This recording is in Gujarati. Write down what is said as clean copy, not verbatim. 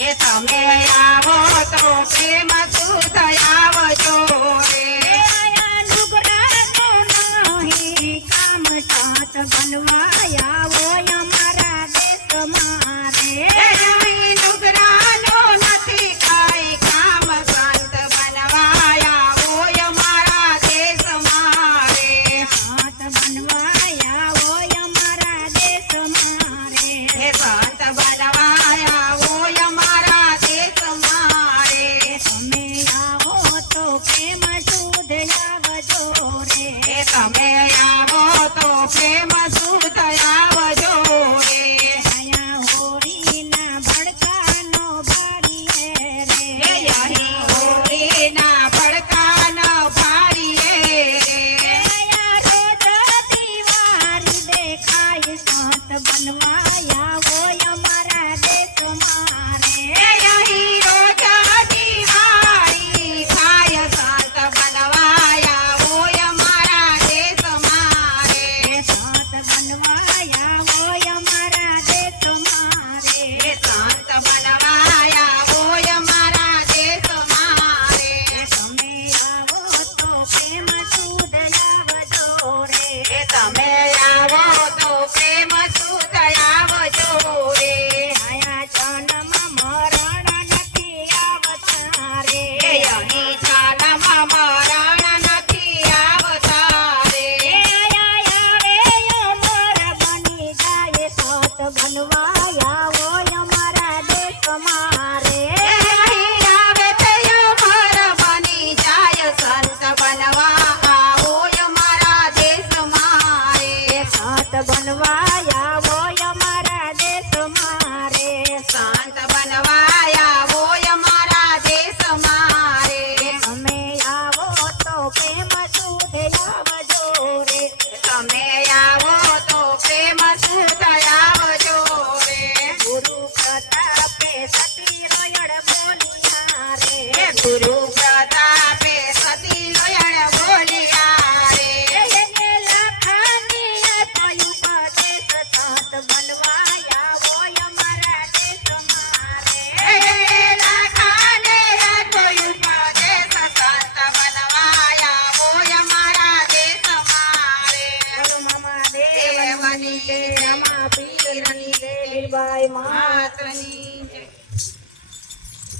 એ તમે આવો તો પ્રેમ સુધ આવજો રે આયા નુગરાનો નહીં કામ સાથ બનવા આવો અમારા દેશમાં રે અહીં નુગરાનો નથી કાંઈ કામ શાંત બનવા આવો અમારા દેશમાં રે સાથ બનવા આવો અમારા દેશમાં રે હે શાંત બનવા આવો અમારા દેશમાં રે તમે આવો તો પ્રેમ સુધ આવજો રે એ તમે આવો તો પ્રેમ સુધ આવજો રે આયા હોળીના ભડકાનો બારીએ રે એ અહીં હોળીના ભડકાનો ભારીએ રે આયા રોજ દિવાળી દેખાય સાથ બનવા આવો અમારા દેશમાં એ રે અહીં રોજ દિવાળી થાય શાંત બનવા આવો અમારા દેશમાં રે સાથ બનવા આવો અમારા દેશમાં રે એ શાંત બનવા આવો અમારા દેશમાં રે તમે આવો તો પ્રેમ સુધ આવજો રે એ તમે આવો તો પ્રેમ સુધ આવજો રે આયા જન્મ મરણ નથી આવતા રે એ અહીં ચાલમાં મરણ નથી આવતા રે આયા આવે અમર બની જાય સાથ બનવા આવો અમારા દેશમાં રે અહીં આવે તે અમર બની જાય સંત બનવા આવો અમારા દેશમાં રે સાથ બનવા આવો અમારા દેશમાં રે શાંત બનવા આવો અમારા દેશમાં રે તમે આવો તો પ્રેમ સુધ આવજો રે તમે આવો તો પ્રેમ સુધ આવજો રે ગુરુ પ્રતાપે સતી રોયડ બોલિયા રે હે ગુરુ પ્રતાપે સતી લોયણ બોલિયા રે એને લખાની આપ્યું ઉપદેશ સાથ બનવા આવો અમારા દેશમાં રે હે લાખાને કોઈ ઉપદેશ સંત બનવા આવો અમારા દેશમાં રે બોલો મામા દેવની જય, રમા પીરની જય, વીરબાઈ મા માતની